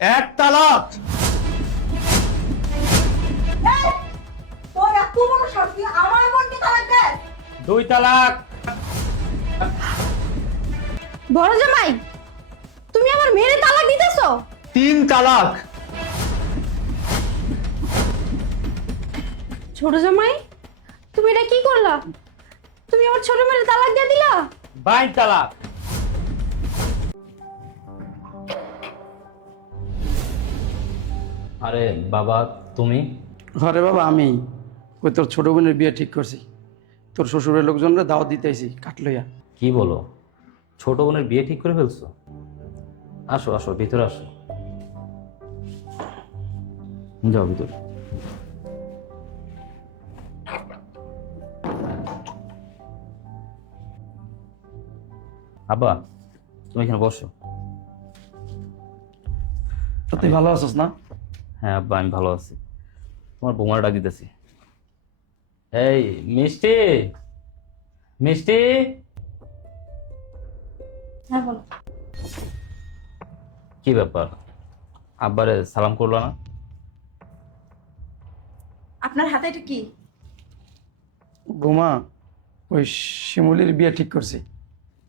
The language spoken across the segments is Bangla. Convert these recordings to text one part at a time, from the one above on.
এক তালাক। তোর এত বড় সাহস, তুই আমার বোনকে তালাক দেস? দুই তালাক। বড় জামাই, তুমি আমার মেয়ের তালাক দিতেছো? তিন তালাক। ছোট জামাই, তুমি এটা কি করলা? তুমি আমার ছোট মেয়ের তালাক দিয়ে দিলা? বাইশ তালাক। আরে বাবা তুমি? ঘরে বাবা আমি ওই তোর ছোট বোনের বিয়ে ঠিক করছি। তোর শ্বশুরের লোকজনরা দাওয়াত দিতে আইছি কাঠ লইয়া। কি বলো, ছোট বোনের বিয়ে ঠিক করে ফেলছো? আসো আসো, ভিতরে আসো, যাও ভিতরে। আব্বা তুমি এখানে বসো। তো তুই ভালো আছিস না? হ্যাঁ আব্বা আমি ভালো আছি। তোমার বৌমার ডাক দিতেছি। এই মিষ্টি, মিষ্টি। হ্যাঁ বলো। কি ব্যাপার, আব্বারে সালাম করলো না? আপনার হাতে এটা কি? বৌমা, ওই শিমুলির বিয়ে ঠিক করছি,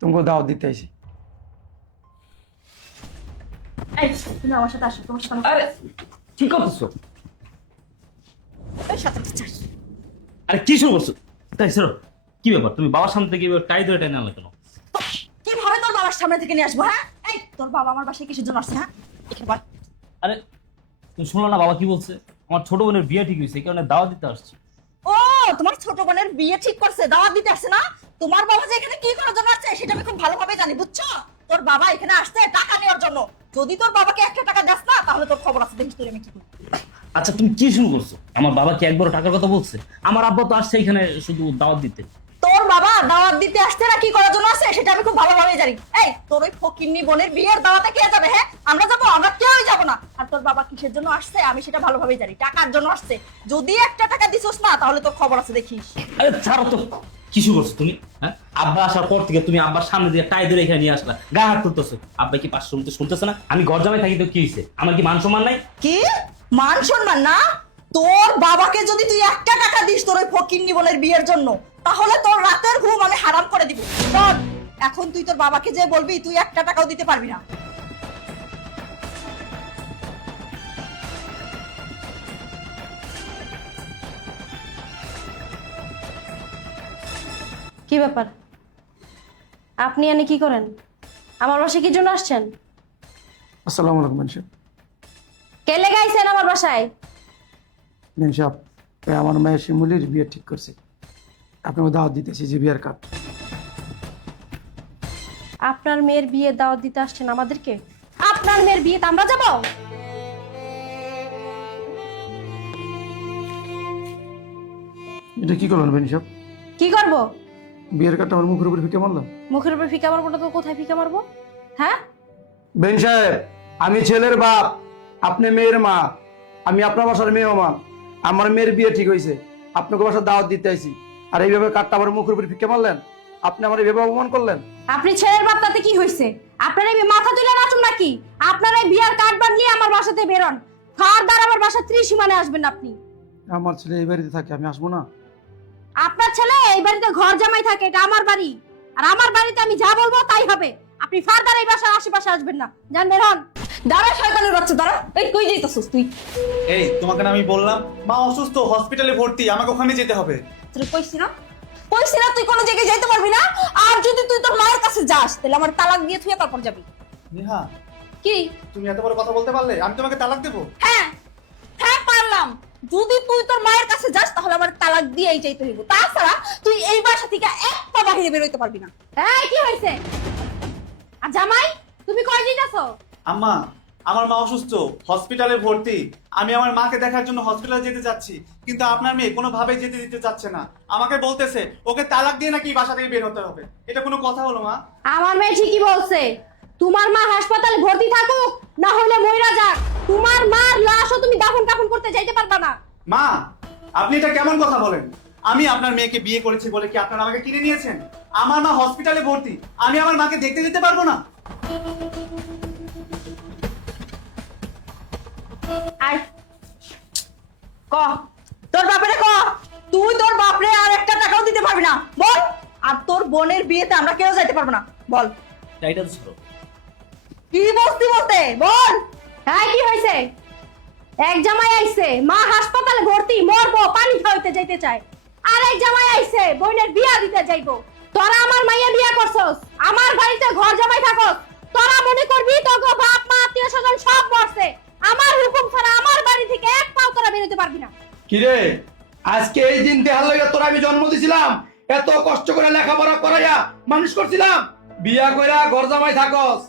তোমাকে দাওয়াত দিতে আইছি। এই তুমি আমার সাথে আসো, তোমার সাথে আরে কি করতেছো? আমার সাথে চাস। আরে কি শুরু করছো? তাই সরো। কি ব্যাপার, তুমি বাবার সামনে থেকে এবার টাই ধরে টেনে আনলে কেন? কিভাবে তোর বাবার সামনে থেকে নিয়ে আসবো? হ্যাঁ, এই তোর বাবা আমার বাসায় কিসের জন্য আসছে? হ্যাঁ, এখানে বল। আরে তুমি শুনলো না বাবা কি বলছে? আমার ছোট বোনের বিয়ে ঠিক হয়েছে, এই কারণে দাওয়াত দিতে আসছে। ও, তোমার ছোট বোনের বিয়ে ঠিক করছে, দাওয়াত দিতে আসছে না? তোমার বাবা যে এখানে কি করার জন্য আসছে সেটা আমি খুব ভালোভাবে জানি, বুঝছো? তোর বাবা এখানে আসছে টাকা নেওয়ার জন্য। যদি তোর বাবাকে 1 টাকা দাস না, তাহলে তোর খবর আছে, দেখিস তোর আমি কি করি। আচ্ছা তুমি কি শুরু করছো? আমার বাবা কি একবারও টাকার কথা বলছে? আমার আব্বা তো আসছে এখানে শুধু দাওয়াত দিতে। তোর বাবা দাওয়াত দিতে আসছে না কি করার জন্য আসছে সেটা আমি খুব ভালোভাবে জানি। এই তোর ওই ফকিন্নি বোনের বিয়ের দাওয়াতে কে যাবে? হ্যাঁ, আমরা যাবো? আমরা কেউই যাবো না। আর তোর বাবা কিসের জন্য আসছে আমি সেটা ভালোভাবে জানি, টাকার জন্য আসছে। যদি 1 টাকা দিছিস না, তাহলে তোর খবর আছে, দেখিস। আরে ছাড়ো তো, কি শুরু করছো তুমি? হ্যাঁ, আব্বা আসার পর থেকে তুমি আব্বার সামনে দিয়ে টাই ধরে এখানে নিয়ে আসলা, গায়ে হাত তুলতেছো। আব্বা কি পাঁচ শুনতে শুনতেছে না? আমি ঘর জামাই থাকি তো কি হয়েছে? আমার কি মান সম্মান নাই? কি মান সম্মান না? তোর বাবাকে যদি তুই 1 টাকা দিস তোর ওই ফকিন্নি বোনের বিয়ের জন্য, তাহলে তোর রাতের ঘুম আমি হারাম করে দিব। শোন, এখন তুই তোর বাবাকে যে বলবি তুই 1 টাকাও দিতে পারবি না। কি ব্যাপার? আপনি এনে কি করেন? আমার বাসায় কি জন্য আসছেন? আসসালামু আলাইকুম মেনসাব। কে লেগাইছেন আমার বাসায়? মেনসাব, আমার মেয়ে শিমুলির বিয়ে ঠিক করছি, আপনাকে দাওয়াত দিতেছি যে বিয়ের কাঠ। আপনার মেয়ের বিয়ে দাওয়াত দিতে আসছেন আমাদেরকে? আপনার মেয়ের বিয়েতে আমরা যাব? এটা কি করলেন মেনসাব? কি করব? বিয়ের কাঠটা আমার মুখের উপরে ফিকে মারলাম। মুখের উপর ফিকা মারবো না তো কোথায় ফিকা মারবো? হ্যাঁ, বেন সাহেব, আমি ছেলের বাপ, আপনি মেয়ের মা, আমি আপনার বাসার মেয়ে মা। আমার মেয়ের বিয়ে ঠিক হয়েছে, আপনাকে বাসার দাওয়াত দিতে আইছি, আর এইভাবে কাঠটা আমার মুখের উপরে ফিকে মারলেন। আপনি আমার এইভাবে অপমান করলেন। আপনি ছেলের বাপ, তাতে কি হয়েছে? আপনার এই মাথা তুলে নাচুন নাকি? আপনার এই বিয়ার কার্ড বানিয়ে আমার বাসাতে বেরোন। ফারদার আমার বাসা ত্রিসীমানে আসবেন না আপনি। আমার ছেলে এই বাড়িতে থাকে, আমি আসবো না? আপনার ছেলে এই বাড়িতে ঘর জামাই থাকে, এটা আমার বাড়ি, আর আমার বাড়িতে আমি যা বলবো তাই হবে। আপনি ফারদার এই বাসার আশেপাশে আসবেন না, যান বের হন। দাঁড়া শয়তানের বাচ্চা, দাঁড়া। এই কই যাইতাছিস তুই? এই তোমাকে না আমি বললাম মা অসুস্থ, হসপিটালে ভর্তি, আমাকে ওখানে যেতে হবে। তুই কইছি না, কইছি না তুই কোনো জায়গায় যাইতে পারবি না। আর যদি তুই তোর মায়ের কাছে যাস তাহলে আমার তালাক দিয়ে তুই তারপর যাবি। নেহা, কি? তুমি এত বড় কথা বলতে পারলে? আমি তোমাকে তালাক দেবো? হ্যাঁ, হ্যাঁ পারলাম। যদি তুই তোর মায়ের কাছে যাস তাহলে আমার তালাক দিয়েই যাইতে হইব, তাছাড়া তুই এই বাসা থেকে এক পা বাহিরে বের হইতে পারবি না। এই কি হয়েছে? আর জামাই, তুমি কই যাইতাছো? আম্মা, আমার মা অসুস্থ, হসপিটালে ভর্তি। আমি আমার মাকে দেখার জন্য হসপিটালে যেতে চাচ্ছি, কিন্তু আপনার মেয়ে কোনোভাবেই যেতে দিতে চাচ্ছে না। আমাকে বলতেছে ওকে তালাক দিয়ে নাকি বাসা থেকে বের হতে হবে। এটা কোনো কথা হলো মা? আমার মেয়ে ঠিকই বলছে, তোমার মা হাসপাতালে ভর্তি থাকুক না হলে মইরা যাক, তোমার মার লাশও তুমি দাফন কাফন করতে যাইতে পারবা না। মা, আপনি এটা কেমন কথা বলেন? আমি আপনার মেয়েকে বিয়ে করেছি বলে কি আপনারা আমাকে কিনে নিয়েছেন? আমার মা হসপিটালে ভর্তি, আমি আমার মাকে দেখতে যেতে পারবো না? আয় ক তোর বাপরে ক তুই তোর বাপরে আর একটা টাকাও দিতে পারবি না বল। আর তোর বোনের বিয়েতে আমরা কেউ যাইতে পারবো না বল। এটা তো ছোট। কি বলতে বল। হ্যাঁ কি হয়েছে? এক জামাই আইছে মা হাসপাতালে ভর্তি, মরবো, পানি খাওয়াইতে যাইতে চায়। আর এক জামাই আইছে বোনের বিয়া দিতে যাইবো। তোরা আমার মাইয়া বিয়া করছস, আমার বাড়িতে ঘর জামাই থাকস, তোরা মনে করবি তোকে বাপ মা আত্মীয় স্বজন সব মরছে। আমার হুকুম ছাড়া আমার বাড়ি থেকে এক পাও তোরা বেরোতে পারবি না। কিরে আজকে এই দিন দেখার লাগে তোরা আমি জন্ম দিছিলাম, এত কষ্ট করে লেখাপড়া করাইয়া মানুষ করছিলাম, বিয়া কইরা ঘর জামাই থাকস,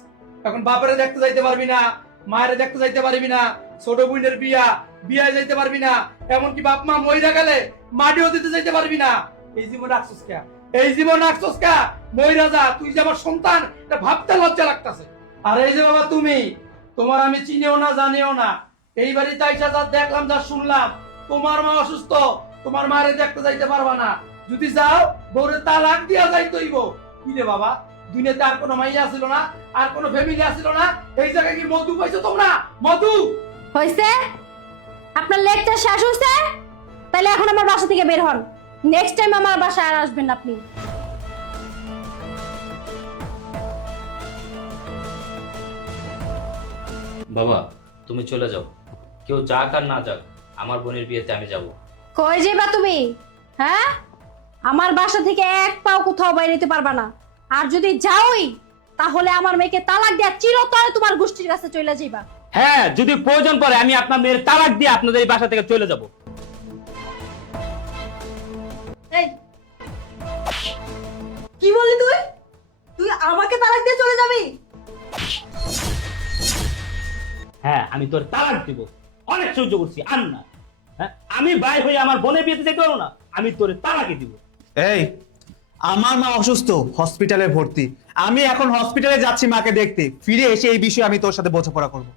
এখন বাপরে দেখতে যাইতে পারবি না, মায়ের দেখতে যাইতে পারবি না, ছোট বোনের বিয়ায় যাইতে পারবি না, এমনকি বাপ মা মইরা গেলে মাটিও দিতে যাইতে পারবি না। এই জীবন রাখছস কে? এই জীবন রাখছস কে? মইরা যা, তুই যে আমার সন্তান এটা ভাবতে লজ্জা লাগতাছে। আর এই যে বাবা তুমি, তোমার আমি চিনিও না জানিও না, এই বাড়িতে আইসা যা দেখলাম যা শুনলাম, তোমার মা অসুস্থ, তোমার মারে দেখতে যাইতে পারবা না, যদি যাও বউরে তালাক দিয়া যাইতে হইব। কি রে বাবা, দুনিয়াতে আর কোনো মাইয়া ছিল না, আর কোনো ফ্যামিলি আসিল না, এই জায়গায় কি মধু পাইছো তোমরা? মধু হইছে? আপনার লেকচার শেষ হইছে? তাহলে এখন আমার বাসা থেকে বের হন। নেক্সট টাইম আমার বাসায় আর আসবেন না আপনি। বাবা তুমি চলে যাও, কেউ যাক আর না যাক, আমার বোনের বিয়েতে আমি যাব। কই যাইবা তুমি? হ্যাঁ, আমার বাসা থেকে এক পাও কোথাও বাইরে যেতে পারবা না। আর যদি যাওই তাহলে আমার মেয়েকে তালাক দিয়া চিরতরে তোমার গোষ্ঠীর কাছে চলে যাইবা। হ্যাঁ, যদি প্রয়োজন পড়ে আমি আপনার মেয়ের তালাক দিয়ে আপনাদের এই বাসা থেকে চলে যাব। এই কি বললি তুই? তুই আমাকে তালাক দিয়ে চলে যাবি? হ্যাঁ, আমি তোর তালাক দিব। অনেক সহ্য করছি, আর না। হ্যাঁ, আমি ভাই হয়ে আমার বোনের বিয়েতে যেতে পারবো না, আমি তোর তালাকই দিব। এই আমার মা অসুস্থ, হসপিটালে ভর্তি, আমি এখন হসপিটালে যাচ্ছি মাকে দেখতে, ফিরে এসে এই বিষয়ে আমি তোর সাথে বোঝাপড়া করবো।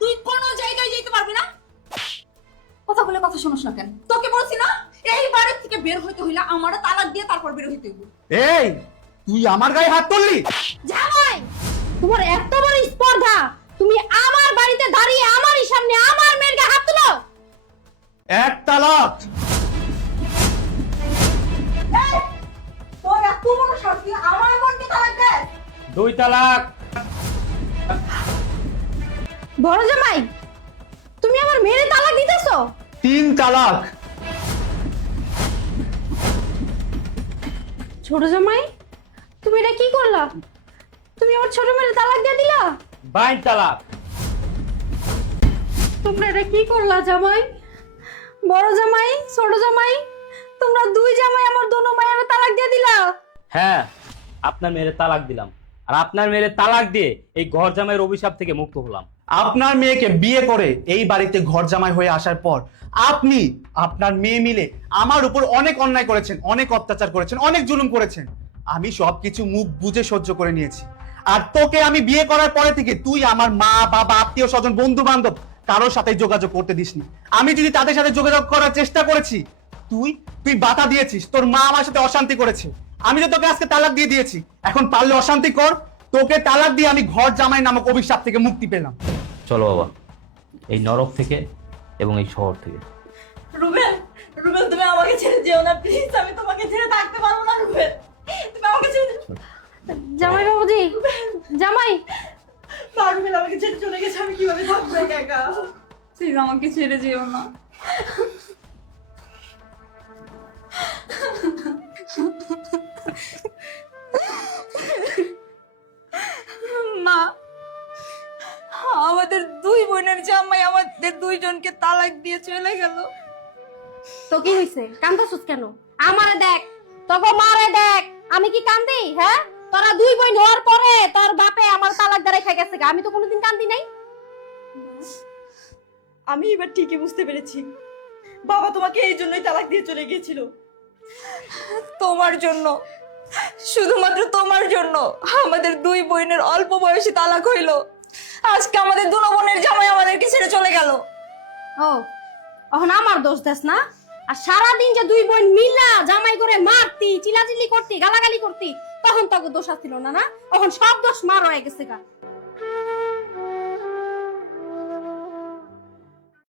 তুই কোন জায়গায় যেতে পারবি না। কথা বলে কথা শুনিস না কেন? তোকে বলছি না এই বাড়ি থেকে বের হইতে হইলে আমারে তালাক দিয়ে তারপর বের হইতে হইব। এই তুই আমার গায়ে হাত তুললি? জামাই, তোমার এত বড় স্পর্ধা, তুমি আমার বাড়িতে দাঁড়িয়ে আমারই সামনে আমার মেয়ের গায়ে হাত তুলো? এক তালাক। তোর এত বড় সাহস, তুই আমার বোনকে তালাক দে? 2 তালাক। বড় জামাই, তুমি আমার মেয়ের তালাক দিতেছো? 3 তালাক। ছোট জামাই, তুমি এটা কি করলা? তুমি আমার ছোট মেয়ের তালাক দিয়ে দিলা? 22 তালাক। তোমরা এটা কি করলা জামাই? বড় জামাই, ছোট জামাই, তোমরা দুই জামাই আমার দোনো মায়ের তালাক দিয়ে দিলা। হ্যাঁ, আপনার মেয়ের তালাক দিলাম, আর আপনার মেয়ের তালাক দিয়ে এই ঘর জামাইয়ের অভিশাপ থেকে মুক্ত হলাম। আপনার মেয়েকে বিয়ে করে এই বাড়িতে ঘর জামাই হয়ে আসার পর আপনি আপনার মেয়ে মিলে আমার উপর অনেক অন্যায় করেছেন, অনেক অত্যাচার করেছেন, অনেক জুলুম করেছেন। আমি সবকিছু মুখ বুজে সহ্য করে নিয়েছি। আর তোকে আমি বিয়ে করার পরে থেকে তুই আমার মা বাবা আত্মীয় স্বজন বন্ধু বান্ধব কারোর সাথে যোগাযোগ করতে দিসনি। আমি যদি তাদের সাথে যোগাযোগ করার চেষ্টা করেছি, তুই বাধা দিয়েছিস, তোর মা আমার সাথে অশান্তি করেছে। আমি তো তোকে আজকে তালাক দিয়ে দিয়েছি, এখন পারলে অশান্তি কর। তোকে তালাক দিয়ে আমি ঘর জামাই নামক অভিশাপ থেকে মুক্তি পেলাম। চলো বাবা, এই নরক থেকে এবং এই শহর থেকে। রুবেল, রুবেল তুমি আমাকে ছেড়ে যেও না প্লিজ, আমি তোমাকে ছেড়ে থাকতে পারবো না রুবেল, তুমি আমাকে ছেড়ে জামাই বাবুজি, জামাই, রুবেল আমাকে ছেড়ে চলে গেছে, আমি কিভাবে থাকবো একা একা? প্লিজ আমাকে ছেড়ে যেও না। মা, আমাদের দুই বোনের জামাই আমাদের দুইজনকে তালাক দিয়ে চলে গেল। তো কি হইছে? কান্দাছস কেন? আমারে দেখ, তোকে মারে দেখ, আমি কি কান্দি? হ্যাঁ, তোরা দুই বোন হওয়ার পরে তোর বাপে আমার তালাক দিয়ে রেখে গেছে, আমি তো কোনোদিন কান্দি নাই। আমি এবার ঠিকই বুঝতে পেরেছি, বাবা তোমাকে এই জন্যই তালাক দিয়ে চলে গিয়েছিল, তোমার জন্য, শুধুমাত্র তোমার জন্য আমাদের দুই বোনের অল্প বয়সে তালাক হইলো। আজকে আমাদের দুনো বোনের জামাই আমাদেরকে ছেড়ে চলে গেল। ও, এখন আমার দোষ দেস না? আর সারাদিন যে দুই বোন মিলা জামাই করে মারতি, চিলাচিলি করতি, গালাগালি করতি, তখন তোকে দোষ আসছিল না? না, এখন সব দোষ মার হয়ে গেছে গা।